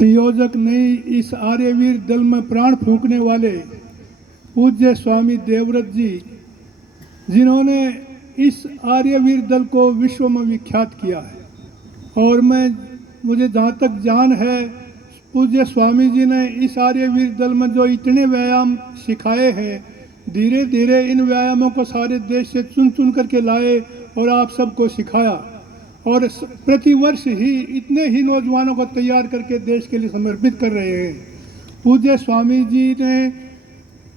संयोजक नहीं, इस आर्यवीर दल में प्राण फूंकने वाले पूज्य स्वामी देवव्रत जी, जिन्होंने इस आर्यवीर दल को विश्व में विख्यात किया है। और मुझे जहाँ तक जान है, पूज्य स्वामी जी ने इस आर्यवीर दल में जो इतने व्यायाम सिखाए हैं, धीरे धीरे इन व्यायामों को सारे देश से चुन चुन करके लाए और आप सबको सिखाया। और प्रतिवर्ष ही इतने ही नौजवानों को तैयार करके देश के लिए समर्पित कर रहे हैं। पूज्य स्वामी जी ने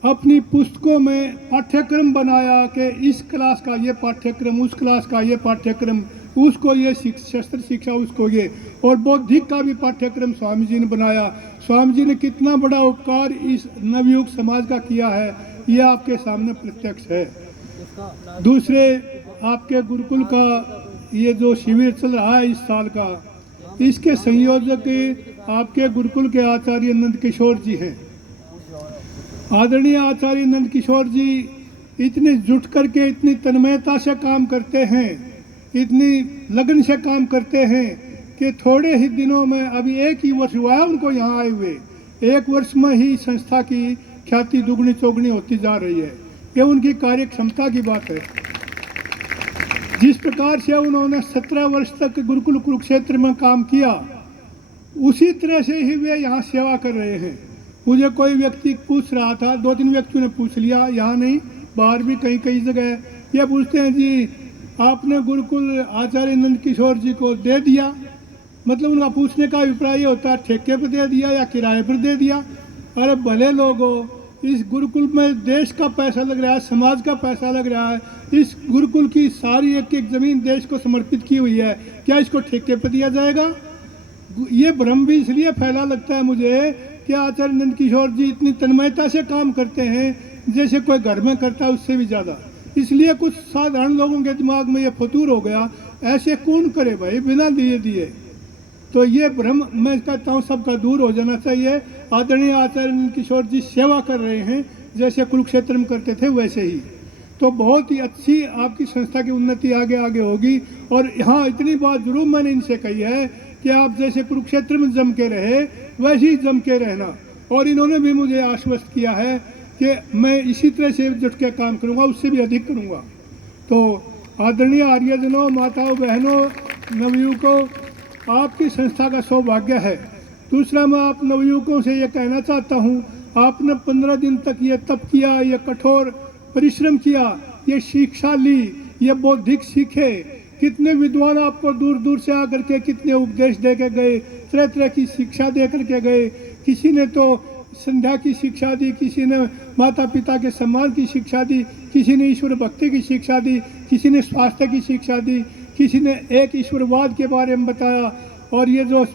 अपनी पुस्तकों में पाठ्यक्रम बनाया कि इस क्लास का ये पाठ्यक्रम, उस क्लास का ये पाठ्यक्रम, उसको ये शस्त्र शिक्षा, उसको ये, और बौद्धिक का भी पाठ्यक्रम स्वामी जी ने बनाया। स्वामी जी ने कितना बड़ा उपकार इस नवयुग समाज का किया है, ये आपके सामने प्रत्यक्ष है। दूसरे, आपके गुरुकुल का ये जो शिविर चल रहा है इस साल का, इसके संयोजक आपके गुरुकुल के आचार्य नंद किशोर जी हैं। आदरणीय आचार्य नंद किशोर जी इतने जुट करके, इतनी तन्मयता से काम करते हैं, इतनी लगन से काम करते हैं कि थोड़े ही दिनों में, अभी एक ही वर्ष हुआ है उनको यहाँ आए हुए, एक वर्ष में ही संस्था की ख्याति दुगनी चौगनी होती जा रही है। ये उनकी कार्य क्षमता की बात है। जिस प्रकार से उन्होंने 17 वर्ष तक गुरुकुल कुरुक्षेत्र में काम किया, उसी तरह से ही वे यहाँ सेवा कर रहे हैं। मुझे कोई व्यक्ति पूछ रहा था, 2-3 व्यक्तियों ने पूछ लिया, यहाँ नहीं बाहर भी कई जगह ये पूछते हैं, जी आपने गुरुकुल आचार्य नंद किशोर जी को दे दिया, मतलब उनका पूछने का अभिप्राय ये होता है ठेके पर दे दिया या किराए पर दे दिया। अरे भले लोगों, इस गुरुकुल में देश का पैसा लग रहा है, समाज का पैसा लग रहा है। इस गुरुकुल की सारी एक एक जमीन देश को समर्पित की हुई है, क्या इसको ठेके पर दिया जाएगा? ये भ्रम भी इसलिए फैला लगता है मुझे कि आचार्य नंद किशोर जी इतनी तन्मयता से काम करते हैं जैसे कोई घर में करता है, उससे भी ज़्यादा। इसलिए कुछ साधारण लोगों के दिमाग में ये फतूर हो गया, ऐसे कौन करे भाई बिना दिए। तो ये भ्रम मैं कहता हूँ सबका दूर हो जाना चाहिए। आदरणीय आचार्य नंद किशोर जी सेवा कर रहे हैं, जैसे कुरुक्षेत्र में करते थे वैसे ही। तो बहुत ही अच्छी आपकी संस्था की उन्नति आगे आगे होगी। और यहाँ इतनी बात जरूर मैंने इनसे कही है कि आप जैसे कुरुक्षेत्र में जम के रहे, वैसे ही जम के रहना। और इन्होंने भी मुझे आश्वस्त किया है कि मैं इसी तरह से जुट के काम करूँगा, उससे भी अधिक करूँगा। तो आदरणीय आर्यजनों, माताओं, बहनों, नवयुवकों, आपकी संस्था का सौभाग्य है। दूसरा, मैं आप नवयुवकों से ये कहना चाहता हूँ, आपने 15 दिन तक ये तप किया, ये कठोर परिश्रम किया, ये शिक्षा ली, ये बौद्धिक सीखे। कितने विद्वान आपको दूर दूर से आकर के कितने उपदेश दे के गए, तरह तरह की शिक्षा दे करके गए। किसी ने तो संध्या की शिक्षा दी, किसी ने माता पिता के सम्मान की शिक्षा दी, किसी ने ईश्वर भक्ति की शिक्षा दी, किसी ने स्वास्थ्य की शिक्षा दी, किसी ने एक ईश्वरवाद के बारे में बताया। और ये जो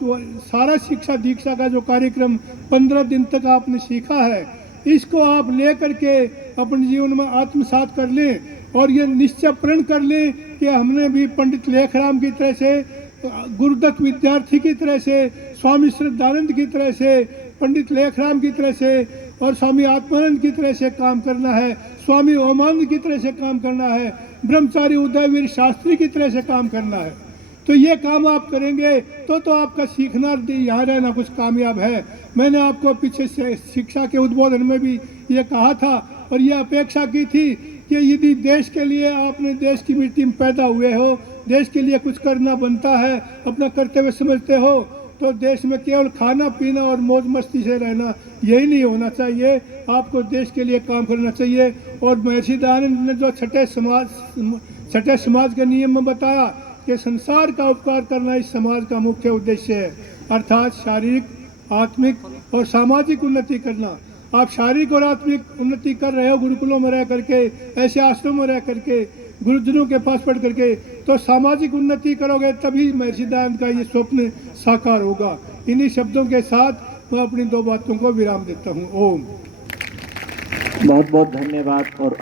सारा शिक्षा दीक्षा का जो कार्यक्रम 15 दिन तक आपने सीखा है, इसको आप ले करके अपने जीवन में आत्मसात कर लें और ये निश्चय प्रण कर लें कि हमने भी पंडित लेखराम की तरह से, गुरुदत्त विद्यार्थी की तरह से, स्वामी श्रद्धानंद की तरह से, पंडित लेखराम की तरह से और स्वामी आत्मानंद की तरह से काम करना है, स्वामी ओमानंद की तरह से काम करना है, ब्रह्मचारी उदयवीर शास्त्री की तरह से काम करना है। तो ये काम आप करेंगे तो आपका सीखना, यहाँ रहना कुछ कामयाब है। मैंने आपको पीछे से शिक्षा के उद्बोधन में भी ये कहा था और ये अपेक्षा की थी कि यदि देश के लिए, आपने देश की मिट्टी में पैदा हुए हो, देश के लिए कुछ करना बनता है, अपना कर्तव्य समझते हो, तो देश में केवल खाना पीना और मौज मस्ती से रहना यही नहीं होना चाहिए। आपको देश के लिए काम करना चाहिए। और महर्षि दयानंद ने जो छठे समाज के नियम में बताया कि संसार का उपकार करना इस समाज का मुख्य उद्देश्य है, अर्थात शारीरिक, आत्मिक और सामाजिक उन्नति करना। आप शारीरिक और आत्मिक उन्नति कर रहे हो गुरुकुलों में रह करके, ऐसे आश्रमों में रह करके, गुरुजनों के पास पढ़ करके, तो सामाजिक उन्नति करोगे तभी महर्षि दयानंद का ये स्वप्न साकार होगा। इन्हीं शब्दों के साथ मैं अपनी 2 बातों को विराम देता हूँ। ओम। बहुत बहुत धन्यवाद। और